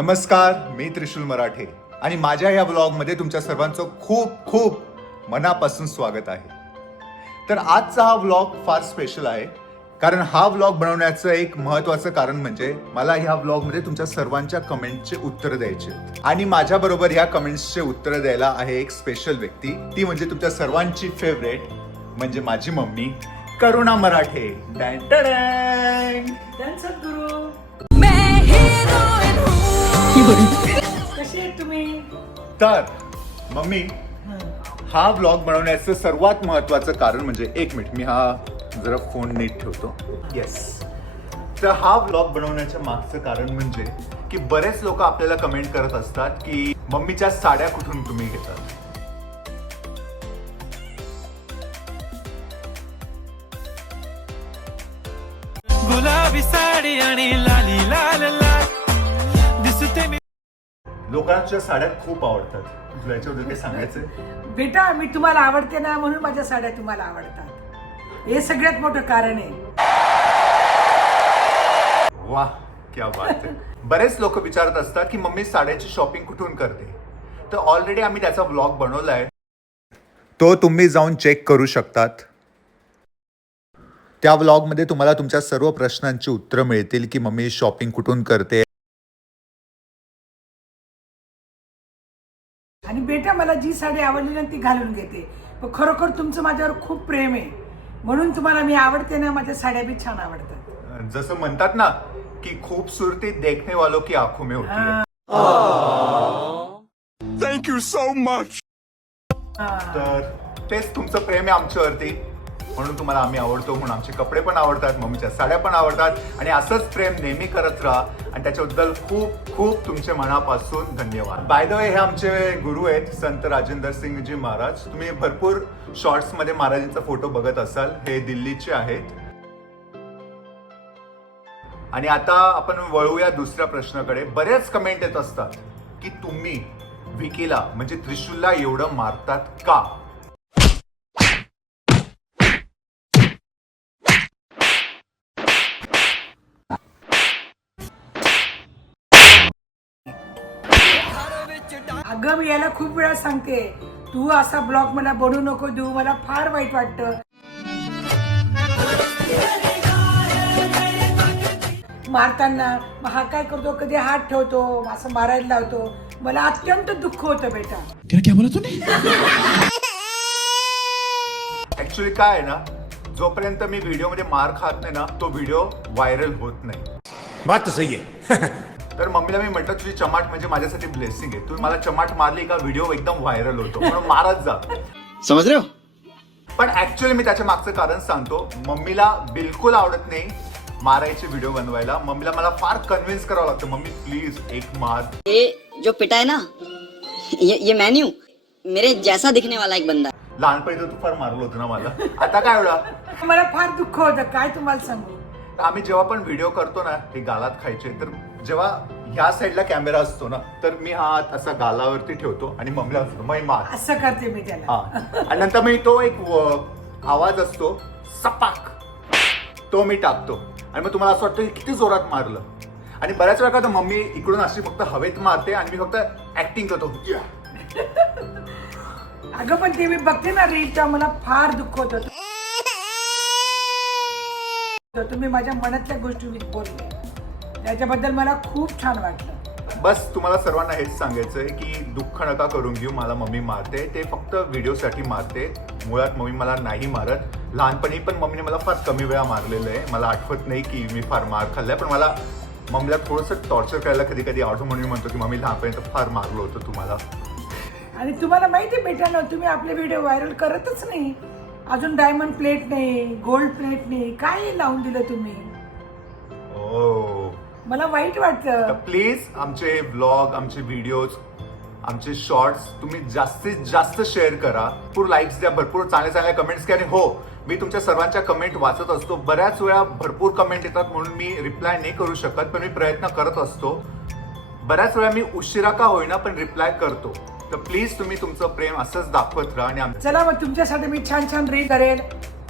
नमस्कार, मी त्रिशूल मराठे आणि माझ्या या व्लॉगमध्ये तुमच्या सर्वांचं खूप खूप मनापासून स्वागत आहे. तर आजचा हा व्लॉग फार स्पेशल आहे, कारण हा व्लॉग बनवण्याचं एक महत्त्वाचं कारण म्हणजे मला ह्या व्लॉगमध्ये तुमच्या सर्वांच्या कमेंटचे उत्तर द्यायचे आणि माझ्याबरोबर ह्या कमेंट्सचे उत्तर द्यायला आहे एक स्पेशल व्यक्ती. ती म्हणजे तुमच्या सर्वांची फेवरेट म्हणजे माझी मम्मी करुणा मराठे. सद्गुरू कसे आहेत तुम्ही? तर मम्मी, हा व्लॉग बनवण्याचं सर्वात महत्वाचं कारण म्हणजे एक मिनिट, मी हा जरा फोन नीट ठेवतो. येस. तर हा व्लॉग बनवण्याच्या मागचं कारण म्हणजे की बरेच लोक आपल्याला कमेंट करत असतात की मम्मीच्या साड्या कुठून तुम्ही घेतात. गुलाबी साडी आणि लाली लाल लाल दिसते मी. लोकांच्या साड्या खूप आवडतात. तुला याच्याबद्दल काही सांगायचंय? बेटा, मी तुम्हाला आवडते ना, म्हणून माझ्या साड्या तुम्हाला आवडतात. हे सगळ्यात मोठं कारण आहे. वाह, क्या बात आहे. बरेच लोक विचारत असतात की मम्मी साड्याची शॉपिंग कुठून करते. तर ऑलरेडी आम्ही त्याचा व्लॉग बनवलाय, तो तुम्ही जाऊन चेक करू शकतात. त्या व्लॉगमध्ये तुम्हाला तुमच्या सर्व प्रश्नांची उत्तरं मिळतील की मम्मी शॉपिंग कुठून करते. आणि बेटा, मला जी साडी आवडली ना ती घालून घेते. पण खरोखर तुमचं माझ्यावर खूप प्रेम आहे, म्हणून तुम्हाला मी आवडते ना, माझ्या साड्या बी छान आवडतात. जसं म्हणतात ना की खूबसूरती देखने वालों की आंखों में होती है. Thank you so much. तर तेच तुमचं प्रेम आहे आमच्यावरती, म्हणून तुम्हाला आम्ही आवडतो, म्हणून आमचे कपडे पण आवडतात, मम्मीच्या साड्या पण आवडतात आणि असंच प्रेम नेहमी करत राहा. आणि त्याच्याबद्दल खूप खूप तुमच्या मनापासून धन्यवाद. बाय द वे, हे आमचे गुरु आहेत संत राजेंद्र सिंगजी महाराज. तुम्ही भरपूर शॉर्ट्स मध्ये महाराजांचा फोटो बघत असाल. हे दिल्लीचे आहेत. आणि आता आपण वळूया दुसऱ्या प्रश्नाकडे. बरेच कमेंट येत असतात की तुम्ही विकीला म्हणजे त्रिशूलला एवढं मारतात का. अगं, मी याला खूप वेळा सांगते, तू असा ब्लॉग मला बनवू नको देऊ, मला फार वाईट वाटतं. मारताना मग हा काय करतो, कधी हात ठेवतो, असं मारायला लावतो. मला अत्यंत दुःख होतं बेटा. क्या बोला तूने? ऍक्च्युली काय आहे ना, जोपर्यंत मी व्हिडिओ मध्ये मार खात नाही ना, तो व्हिडिओ व्हायरल होत नाही. बात तो सही है. तर मम्मीला मी म्हटलं, तुझी चमाट म्हणजे माझ्यासाठी ब्लेसिंग आहे. तू मला चमाट मारली का व्हिडिओ एकदम व्हायरल होतो, म्हणून मारत जा. समझ रहे हो? पण ऍक्च्युअली मी त्याच्या मागचं कारण सांगतो. मम्मीला बिलकुल आवडत नाही मारायचे व्हिडिओ बनवायला. मम्मीला मला फार कन्व्हिन्स करावं लागतं, मम्मी प्लीज एक मार. ये जो पिटा है ना, ये मैं नहीं हूँ, मेरे जैसा दिखने वाला एक बंदा. लहानपणी तर तू फार मारलं होतं ना मला. आता काय एवढा. मला फार दुःख होतं, काय तुम्हाला सांगू. आम्ही जेव्हा पण व्हिडिओ करतो ना, हे गालात खायचे, तर जेव्हा ह्या साईडला कॅमेरा असतो ना, तर मी हा हात असा गालावरती ठेवतो आणि मम्मीला मग मार असं करते मी त्याला. हा. आणि नंतर मी तो एक आवाज असतो सपाक, तो मी टाकतो आणि मग तुम्हाला असं वाटतं की किती जोरात मारलं. आणि बऱ्याच वेळा का मम्मी इकडून अशी फक्त हवेत मारते आणि मी फक्त ऍक्टिंग करतो. अगं, पण ते मी बघते ना रील, तेव्हा मला फार दुःख होतं. तुम्ही माझ्या मनातल्या गोष्टी बोलले, त्याच्याबद्दल मला खूप छान वाटलं. बस तुम्हाला सर्वांना हेच सांगायचंय की दुःख नका करून घेऊ. मला मम्मी मारते, ते फक्त व्हिडिओसाठी मारते. मुळात मम्मी मला नाही मारत. लहानपणी पण मम्मीने मला फार कमी वेळा मारलेलं आहे. मला आठवत नाही की मी फार मार खाल्लाय, पण मला मम्मीला थोडंसं टॉर्चर करायला कधी कधी आवडतं, म्हणून मी म्हणतो की मम्मी लहानपणी तर फार मारलं होतं तुम्हाला. आणि तुम्हाला माहिती आहे बेटा ना, तुम्ही आपले व्हिडिओ व्हायरल करतच नाही. अजून डायमंड प्लेट नाही, गोल्ड प्लेट नाही, काय लावून दिलं तुम्ही. ओ, मला वाईट वाटतं. प्लीज आमचे व्लॉग, आमचे व्हिडिओज, आमचे शॉर्ट्स तुम्ही जास्तीत जास्त शेअर करा. भरपूर लाईक्स द्या, भरपूर चांगल्या चांगल्या कमेंट्स घ्या. आणि हो, मी तुमच्या सर्वांच्या कमेंट वाचत असतो. बऱ्याच वेळा भरपूर कमेंट येतात म्हणून मी रिप्लाय नाही करू शकत, पण मी प्रयत्न करत असतो. बऱ्याच वेळा मी उशिरा का होईना पण रिप्लाय करतो. तर प्लीज तुम्ही तुमचं प्रेम असंच दाखवत राहा. आणि चला मग, तुमच्यासाठी मी छान छान रील करेल,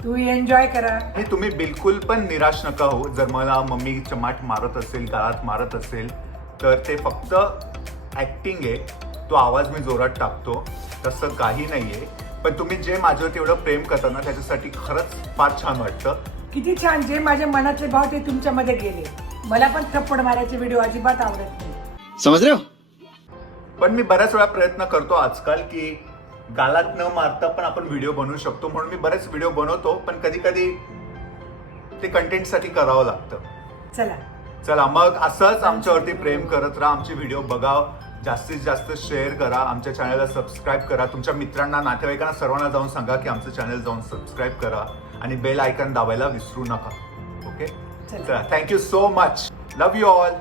तुम्ही एन्जॉय करा. आणि तुम्ही बिलकुल पण निराश नका हो. जर मला मम्मी चमाट मारत असेल, गालात मारत असेल, तर ते फक्त ऍक्टिंग आहे. तो आवाज मी जोरात टाकतो, तसं काही नाहीये. पण तुम्ही जे माझ्यावर एवढं प्रेम करता ना, त्याच्यासाठी खरंच फार छान वाटतं. किती छान, जे माझे मनाचे भाव ते तुमच्यामध्ये गेले. मला पण थप्पड मारायचे व्हिडिओ अजिबात आवडत नाही. समझ रहे हो? पण मी बऱ्याच वेळा प्रयत्न करतो आजकाल की गालात न मारता पण आपण व्हिडिओ बनवू शकतो, म्हणून मी बरेच व्हिडिओ बनवतो. पण कधी कधी ते कंटेंटसाठी करावं लागतं. चला मग असंच आमच्यावरती प्रेम करत राहा. आमचे व्हिडिओ बघा, जास्तीत जास्त शेअर करा, आमच्या चॅनलला सबस्क्राईब करा. तुमच्या मित्रांना, नातेवाईकांना सर्वांना जाऊन सांगा की आमचं चॅनल जाऊन सबस्क्राईब करा आणि बेल आयकॉन दाबायला विसरू नका. ओके, चला, thank you so much. Love you all.